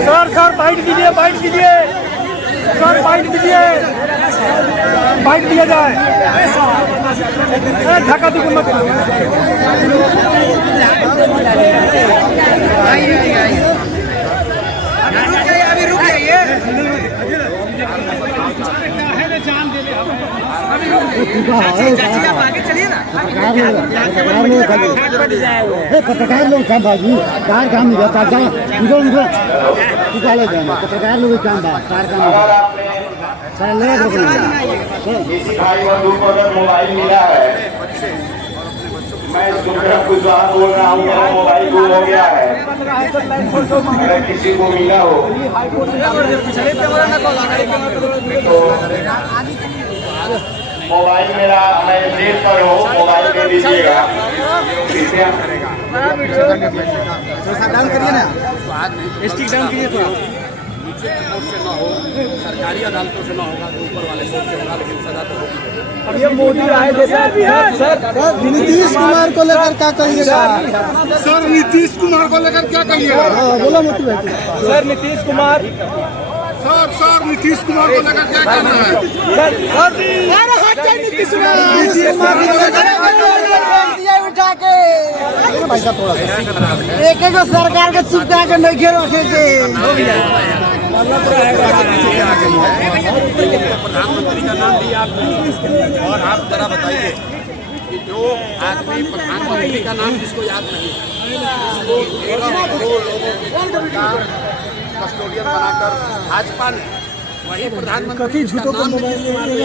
Sir bite दीजिए, bite दीजिए sir, bite दीजिए, बाइट दिया जाए। ढका दी मत। अभी रुक जाइए। आगे चलिए ना। पत्रकार लोग काम बाजू कार काम नहीं जाता जा निकाले जाना पत्रकार लोग काम बा कार काम सर ले किसी भाई बंधु को अगर मोबाइल मिला है, मैं सुब्रत कुशवाहा बोल रहा हूँ, मेरा मोबाइल गुम हो गया है। अगर किसी को मिला हो तो मोबाइल मेरा मैं जेब पर हो, मोबाइल दे दीजिएगा। डाउन करिए ना, स्टिक डाउन कीजिए तो नीचे कोर्ट से ना हो, सरकारी अदालतों से ना होगा तो ऊपर वाले से होगा, लेकिन सजा तो होगी। अब ये मोदी आए थे सर, नीतीश कुमार को लेकर क्या कहिएगा? सर नीतीश कुमार को लेकर क्या कहिएगा? बोला मोती भाई सर नीतीश कुमार, सर नीतीश कुमार को लेकर क्या कहना है? उठा के एक एक सरकार के चिपका के नहीं रखे थे। प्रधानमंत्री का नाम लिया आपने, और आप जरा बताइए कि जो आदमी प्रधानमंत्री का नाम जिसको याद नहीं, उसको 13 करोड़ लोगों का कस्टोडियन बनाकर भाजपा ने वही प्रधानमंत्री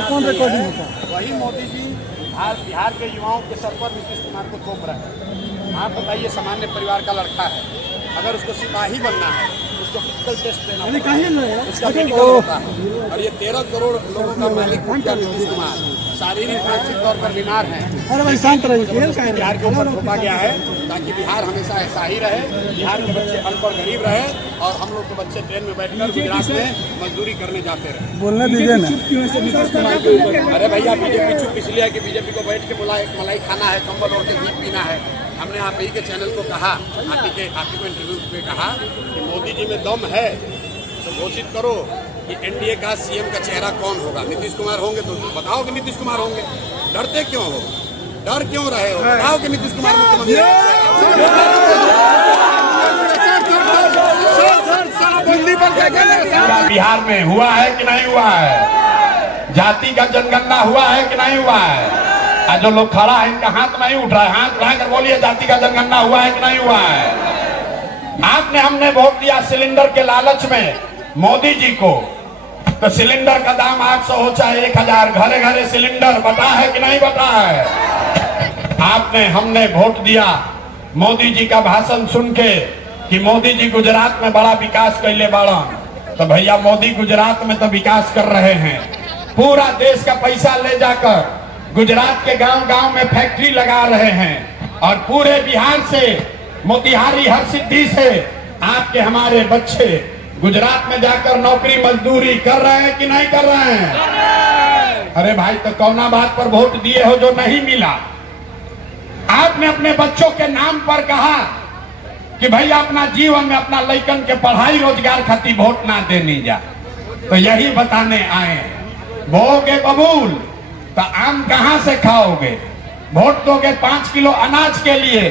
कौन रिकॉर्डिंग होता? वही मोदी जी बिहार के युवाओं के सर पर नीतीश कुमार को थोप रहे हैं। आप बताइए, सामान्य परिवार का लड़का है, अगर उसको सिपाही बनना है, उसको फिजिकल टेस्ट देना होता है, उसका मेडिकल होता है। और ये 13 करोड़ लोगों का मालिक नीतीश कुमार शारीरिक मानसिक तौर पर बीमार हैं। अरे भाई शांत रहिए। बिहार के ऊपर थोपा गया है ताकि बिहार हमेशा ऐसा ही रहे, बिहार के बच्चे अनपढ़ गरीब रहे और हम लोग के बच्चे ट्रेन में बैठकर गुजरात में मजदूरी करने जाते रहे। बोलने दीजिए ना। अरे भैया, बीजेपी चुप इसलिए है कि बीजेपी को बैठ के मलाई खाना है, कंबल ओढ़ के दूध पीना है। हमने आप ही के चैनल को कहा, आप ही को इंटरव्यू में कहा कि मोदी जी में दम है तो घोषित करो कि एनडीए का सीएम का चेहरा कौन होगा। नीतीश कुमार होंगे तो बताओ कि नीतीश कुमार होंगे। डरते क्यों हो? डर क्यों रहे हो? बताओ कि नीतीश कुमार मुख्यमंत्री। बिहार में हुआ है कि नहीं हुआ है? जाति का जनगणना हुआ है कि नहीं हुआ है? आज जो लोग खड़ा है इनका हाथ नहीं उठ रहा है, हाथ उठाकर बोलिए जाति का जनगणना हुआ है कि नहीं हुआ है? आपने हमने वोट दिया सिलेंडर के लालच में मोदी जी को, तो सिलेंडर का दाम 800 हो चाहे 1000, घरे घरे सिलेंडर बटा है कि नहीं बटा है? आपने हमने वोट दिया मोदी जी का भाषण सुन के कि मोदी जी गुजरात में बड़ा विकास कैले बाड़ा, तो भैया मोदी गुजरात में तो विकास कर रहे हैं। पूरा देश का पैसा ले जाकर गुजरात के गांव गांव में फैक्ट्री लगा रहे हैं और पूरे बिहार से, मोतिहारी, हर सिद्धि से आपके हमारे बच्चे गुजरात में जाकर नौकरी मजदूरी कर रहे हैं कि नहीं कर रहे हैं? अरे भाई, तो कौना बात पर वोट दिए हो जो नहीं मिला? आपने अपने बच्चों के नाम पर कहा कि भैया अपना जीवन में अपना लड़कन के पढ़ाई रोजगार खातिर वोट ना देनी जा, तो यही बताने आए। बोगे बबूल तो आम कहां से खाओगे? वोट दोगे 5 किलो अनाज के लिए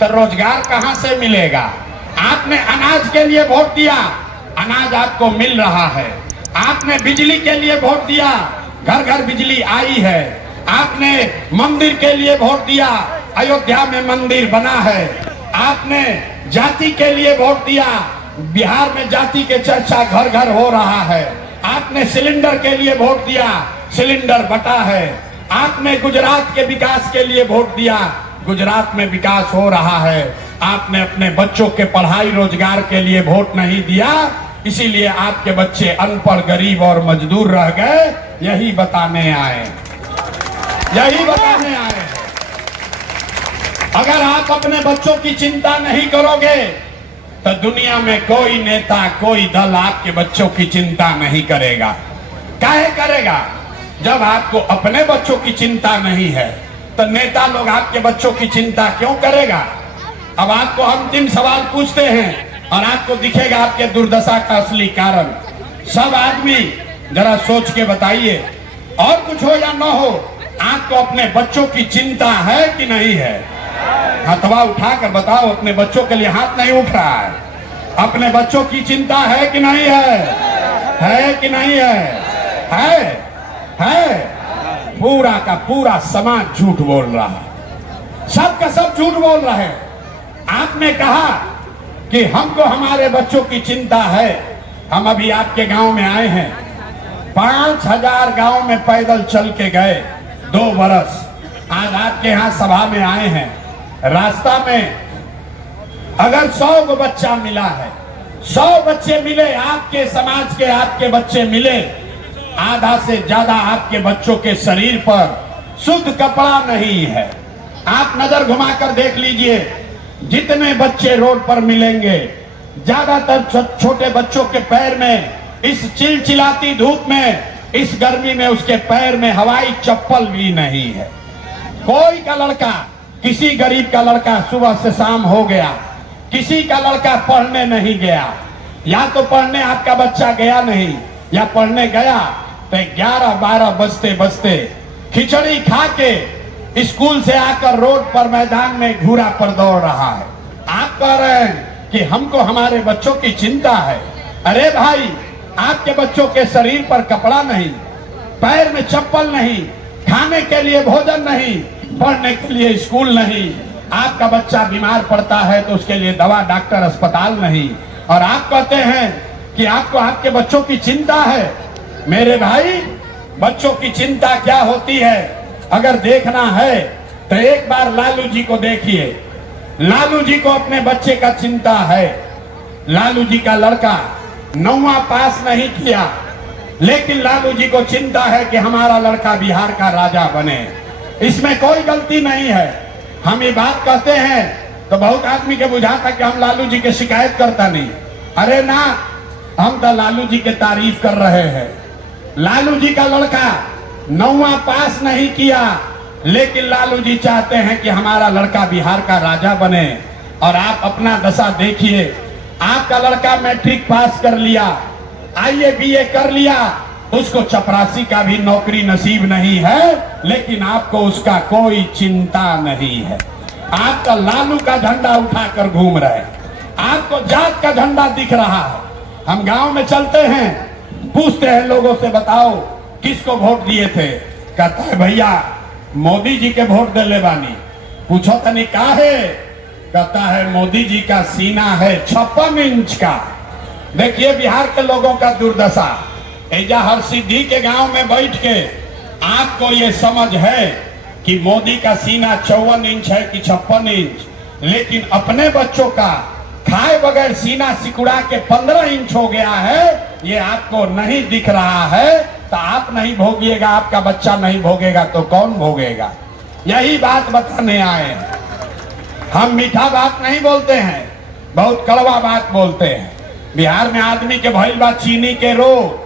तो रोजगार कहां से मिलेगा? आपने अनाज के लिए वोट दिया, अनाज आपको मिल रहा है। आपने बिजली के लिए वोट दिया, घर घर बिजली आई है। आपने मंदिर के लिए वोट दिया, अयोध्या में मंदिर बना है। आपने जाति के लिए वोट दिया, बिहार में जाति के चर्चा घर घर हो रहा है। आपने सिलेंडर के लिए वोट दिया, सिलेंडर बटा है। आपने गुजरात के विकास के लिए वोट दिया, गुजरात में विकास हो रहा है। आपने अपने बच्चों के पढ़ाई रोजगार के लिए वोट नहीं दिया, इसीलिए आपके बच्चे अनपढ़ गरीब और मजदूर रह गए। यही बताने आए, यही बताने आए। अगर आप अपने बच्चों की चिंता नहीं करोगे तो दुनिया में कोई नेता, कोई दल आपके बच्चों की चिंता नहीं करेगा। काहे करेगा? जब आपको अपने बच्चों की चिंता नहीं है तो नेता लोग आपके बच्चों की चिंता क्यों करेगा? अब आपको अंतिम सवाल पूछते हैं और आपको दिखेगा आपके दुर्दशा का असली कारण। सब आदमी जरा सोच के बताइए, और कुछ हो या न हो, आपको अपने बच्चों की चिंता है कि नहीं है? हथवा उठाकर बताओ, अपने बच्चों के लिए हाथ नहीं उठ रहा है। अपने बच्चों की चिंता है कि नहीं है? है कि नहीं है? है। पूरा का पूरा समाज झूठ बोल रहा है, सब का सब झूठ बोल रहा है। आपने कहा कि हमको हमारे बच्चों की चिंता है। हम अभी आपके गांव में आए हैं, 5000 गांव में पैदल चल के गए 2 बरस। आज आपके यहाँ सभा में आए हैं। रास्ता में अगर 100 को बच्चा मिला है, 100 बच्चे मिले, आपके समाज के आपके बच्चे मिले, आधा से ज्यादा आपके बच्चों के शरीर पर शुद्ध कपड़ा नहीं है। आप नजर घुमाकर देख लीजिए, जितने बच्चे रोड पर मिलेंगे, ज्यादातर छोटे बच्चों के पैर में इस चिलचिलाती धूप में, इस गर्मी में उसके पैर में हवाई चप्पल भी नहीं है। कोई का लड़का, किसी गरीब का लड़का सुबह से शाम हो गया, किसी का लड़का पढ़ने नहीं गया, या तो पढ़ने आपका बच्चा गया नहीं, या पढ़ने गया तो 11-12 बजते बजते खिचड़ी खा के स्कूल से आकर रोड पर मैदान में घूरा पर दौड़ रहा है। आप कह रहे हैं कि हमको हमारे बच्चों की चिंता है। अरे भाई, आपके बच्चों के शरीर पर कपड़ा नहीं, पैर में चप्पल नहीं, खाने के लिए भोजन नहीं, पढ़ने के लिए स्कूल नहीं। आपका बच्चा बीमार पड़ता है तो उसके लिए दवा, डॉक्टर, अस्पताल नहीं, और आप कहते हैं कि आपको आपके बच्चों की चिंता है। मेरे भाई, बच्चों की चिंता क्या होती है अगर देखना है तो एक बार लालू जी को देखिए। लालू जी को अपने बच्चे का चिंता है। लालू जी का लड़का 9वां पास नहीं किया, लेकिन लालू जी को चिंता है कि हमारा लड़का बिहार का राजा बने। इसमें कोई गलती नहीं है। हम ये बात कहते हैं तो बहुत आदमी के बुझाता कि हम लालू जी की शिकायत करता नहीं। अरे ना, हम तो लालू जी की तारीफ कर रहे हैं। लालू जी का लड़का 9वां पास नहीं किया, लेकिन लालू जी चाहते हैं कि हमारा लड़का बिहार का राजा बने। और आप अपना दशा देखिए, आपका लड़का मैट्रिक पास कर लिया, IAA BA कर लिया, उसको चपरासी का भी नौकरी नसीब नहीं है, लेकिन आपको उसका कोई चिंता नहीं है। आप तो लालू का झंडा उठाकर घूम रहे हैं, आपको जात का झंडा दिख रहा है। हम गांव में चलते हैं, पूछते हैं लोगों से, बताओ किसको वोट दिए थे? कहता है भैया मोदी जी के वोट दे ले बानी। पूछो तनी का है? कहता है मोदी जी का सीना है 56 इंच का। देखिए बिहार के लोगों का दुर्दशा। एजा हर सिद्धि के गांव में बैठ के आपको ये समझ है कि मोदी का सीना 54 इंच है कि 56 इंच, लेकिन अपने बच्चों का खाए बगैर सीना सिकुड़ा के 15 इंच हो गया है, ये आपको नहीं दिख रहा है। तो आप नहीं भोगिएगा, आपका बच्चा नहीं भोगेगा तो कौन भोगेगा? यही बात बताने आए हैं। हम मीठा बात नहीं बोलते हैं, बहुत कड़वा बात बोलते हैं। बिहार में आदमी के भइल बा चीनी के रोग,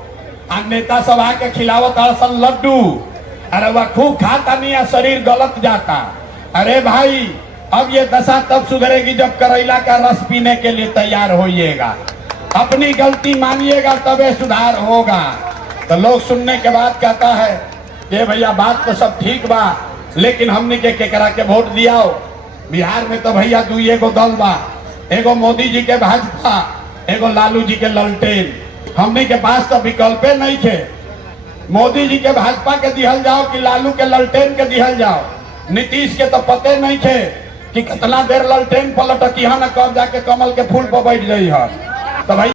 नेता सब आके खिलावत असन लड्डू, अरे वह खूब खाता नहीं है, शरीर गलत जाता। अरे भाई, अब ये दशा तब सुधरेगी जब करेला का रस पीने के लिए तैयार होइएगा, अपनी गलती मानिएगा, तबे सुधार होगा। तो लोग सुनने के बाद कहता है कि भैया बात तो सब ठीक बा, लेकिन हमने के केकरा के वोट दिया हो? बिहार में तो भैया 2 दल बा, एगो मोदी जी के भाजपा, एगो लालू जी के ललटेन। हमने के पास तो विकल्पे नहीं थे। मोदी जी के भाजपा के दिहल जाओ कि लालू के ललटेन के दिहल जाओ। नीतीश के तो पते नहीं थे कि कितना देर ललटेन पलट न कब जाके कमल के फूल पर बैठ जाई है। तो भाई